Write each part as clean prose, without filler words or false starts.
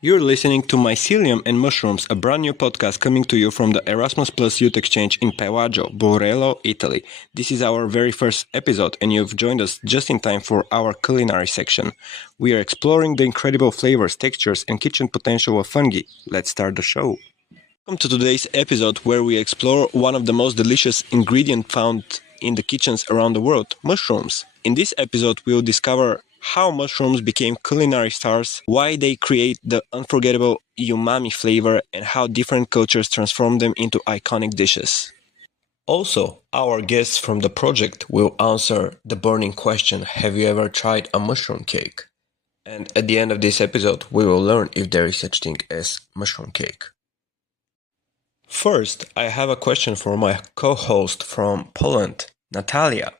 You're listening to Mycelium and Mushrooms, a brand new podcast coming to you from the Erasmus Youth Exchange in Pevaggio, Borello, Italy. This is our very first episode and you've joined us just in time for our culinary section. We are exploring the incredible flavors, textures and kitchen potential of fungi. Let's start the show. Welcome to today's episode where we explore one of the most delicious ingredients found in the kitchens around the world, mushrooms. In this episode, we'll discover how mushrooms became culinary stars, why they create the unforgettable umami flavor, and how different cultures transform them into iconic dishes. Also, our guests from the project will answer the burning question, have you ever tried a mushroom cake? And at the end of this episode, we will learn if there is such thing as mushroom cake. First, I have a question for my co-host from Poland, Natalia.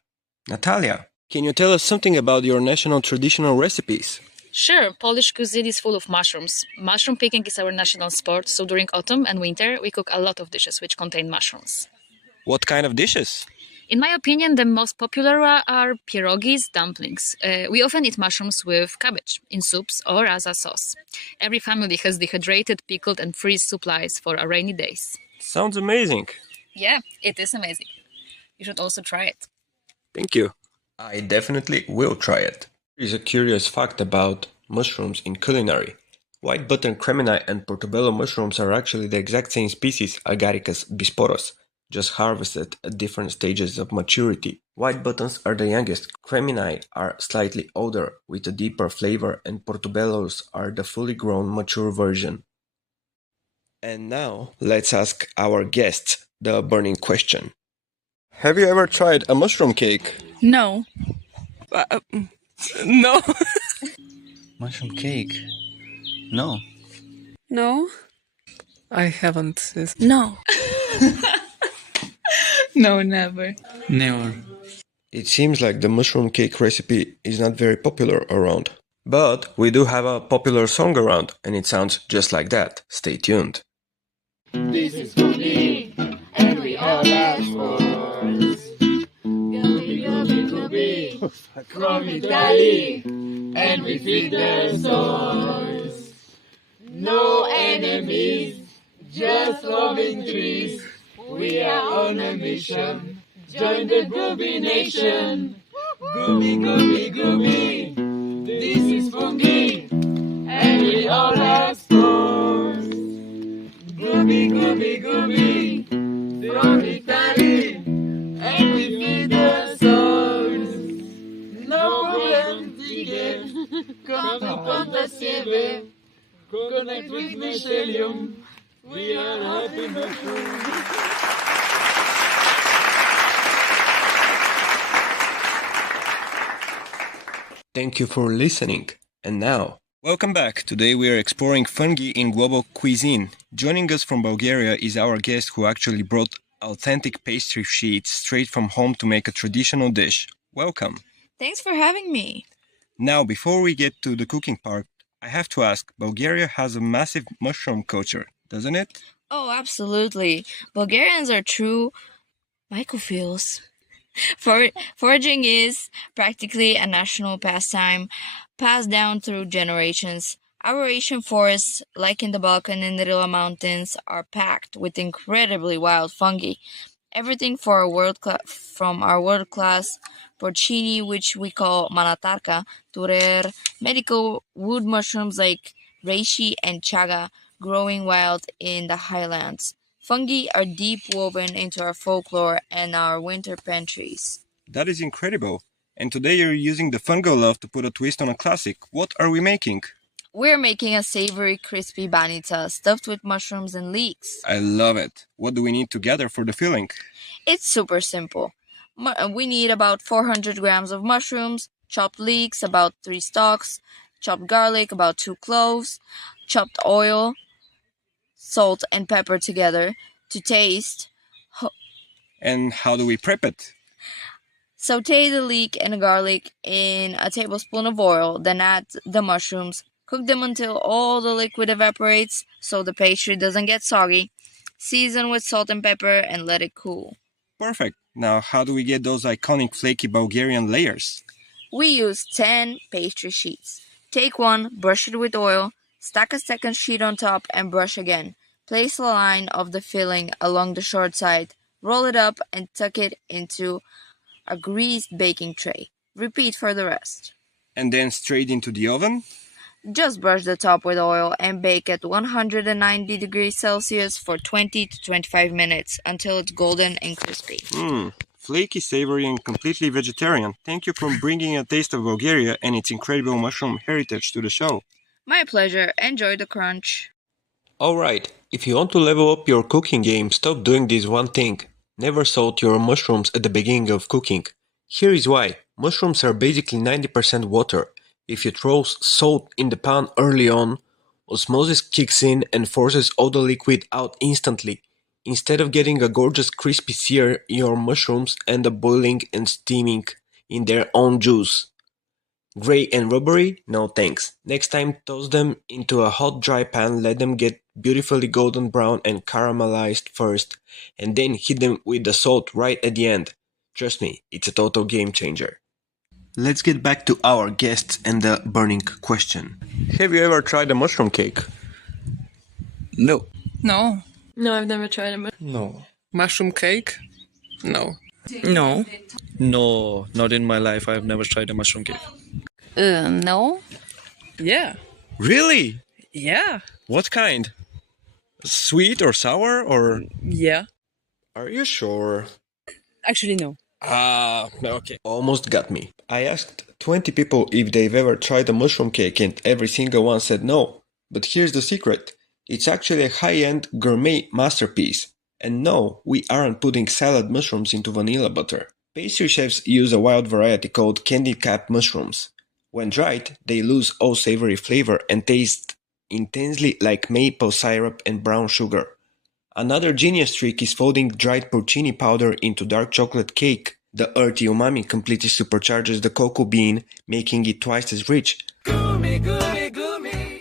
Natalia, can you tell us something about your national traditional recipes? Sure, Polish cuisine is full of mushrooms. Mushroom picking is our national sport, so during autumn and winter we cook a lot of dishes which contain mushrooms. What kind of dishes? In my opinion, the most popular are pierogies, dumplings. We often eat mushrooms with cabbage, in soups or as a sauce. Every family has dehydrated, pickled and freeze supplies for our rainy days. Sounds amazing. Yeah, it is amazing. You should also try it. Thank you. I definitely will try it. There is a curious fact about mushrooms in culinary. White button creminine and portobello mushrooms are actually the exact same species, Agaricus bisporus, just harvested at different stages of maturity. White buttons are the youngest, creminine are slightly older with a deeper flavor, and portobellos are the fully grown mature version. And now, let's ask our guests the burning question. Have you ever tried a mushroom cake? No. No. Mushroom cake? No. No? I haven't. No. No, never. Never. It seems like the mushroom cake recipe is not very popular around. But we do have a popular song around, and it sounds just like that. Stay tuned. This is fungi, and we all ask for Gummy, from Italy, and we feed the souls. No enemies, just loving trees. We are on a mission. Join the Gooby Nation. Gooby, gooby, gooby. This is fungi, and we all have spores. Gooby, gooby, gooby. From Italy, and we feed the souls. No problem to get. Come to Ponta Connect with Mycelium. We are happy mushrooms. Thank you for listening. And now, welcome back. Today we are exploring fungi in global cuisine. Joining us from Bulgaria is our guest who actually brought authentic pastry sheets straight from home to make a traditional dish. Welcome. Thanks for having me. Now, before we get to the cooking part, I have to ask, Bulgaria has a massive mushroom culture, doesn't it? Oh, absolutely. Bulgarians are true mycophiles. Foraging is practically a national pastime passed down through generations. Our Asian forests, like in the Balkan and the Rila Mountains, are packed with incredibly wild fungi. Everything from our world-class porcini, which we call manatarka, to rare medical wood mushrooms like reishi and chaga, growing wild in the highlands. Fungi are deep woven into our folklore and our winter pantries. That is incredible. And today you're using the fungal love to put a twist on a classic. What are we making? We're making a savory, crispy banitsa stuffed with mushrooms and leeks. I love it. What do we need to gather for the filling? It's super simple. We need about 400 grams of mushrooms, chopped leeks, about 3 stalks, chopped garlic, about 2 cloves, chopped oil, salt and pepper together to taste. And how do we prep it? Saute the leek and garlic in a tablespoon of oil, then add the mushrooms. Cook them until all the liquid evaporates so the pastry doesn't get soggy. Season with salt and pepper and let it cool. Perfect. Now, how do we get those iconic flaky Bulgarian layers? We use 10 pastry sheets. Take one, brush it with oil, Stack a second sheet on top and brush again. Place a line of the filling along the short side, roll it up, and tuck it into a greased baking tray. Repeat for the rest. And then straight into the oven? Just brush the top with oil and bake at 190 degrees Celsius for 20 to 25 minutes until it's golden and crispy. Flaky, savory, and completely vegetarian. Thank you for bringing a taste of Bulgaria and its incredible mushroom heritage to the show. My pleasure. Enjoy the crunch. Alright, if you want to level up your cooking game, stop doing this one thing. Never salt your mushrooms at the beginning of cooking. Here is why. Mushrooms are basically 90% water. If you throw salt in the pan early on, osmosis kicks in and forces all the liquid out instantly. Instead of getting a gorgeous crispy sear, your mushrooms end up boiling and steaming in their own juice. Gray and rubbery? No thanks. Next time, toss them into a hot dry pan, let them get beautifully golden brown and caramelized first, and then hit them with the salt right at the end. Trust me, it's a total game changer. Let's get back to our guests and the burning question. Have you ever tried a mushroom cake? No. No. No, I've never tried it. No. Mushroom cake? No. No. No, not in my life. I've never tried a mushroom cake. No. Yeah. Really? Yeah. What kind? Sweet or sour or... Yeah. Are you sure? Actually, no. Okay. Almost got me. I asked 20 people if they've ever tried a mushroom cake and every single one said no. But here's the secret. It's actually a high-end gourmet masterpiece. And no, we aren't putting salad mushrooms into vanilla butter. Pastry chefs use a wild variety called candy cap mushrooms. When dried, they lose all savory flavor and taste intensely like maple syrup and brown sugar. Another genius trick is folding dried porcini powder into dark chocolate cake. The earthy umami completely supercharges the cocoa bean, making it twice as rich.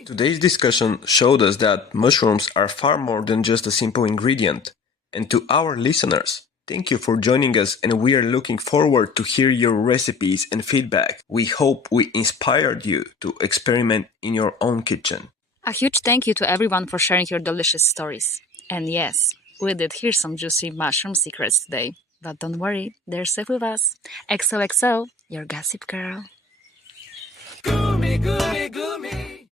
Today's discussion showed us that mushrooms are far more than just a simple ingredient. And to our listeners, thank you for joining us, and we are looking forward to hear your recipes and feedback. We hope we inspired you to experiment in your own kitchen. A huge thank you to everyone for sharing your delicious stories. And yes, we did hear some juicy mushroom secrets today. But don't worry, they're safe with us. XOXO, your gossip girl.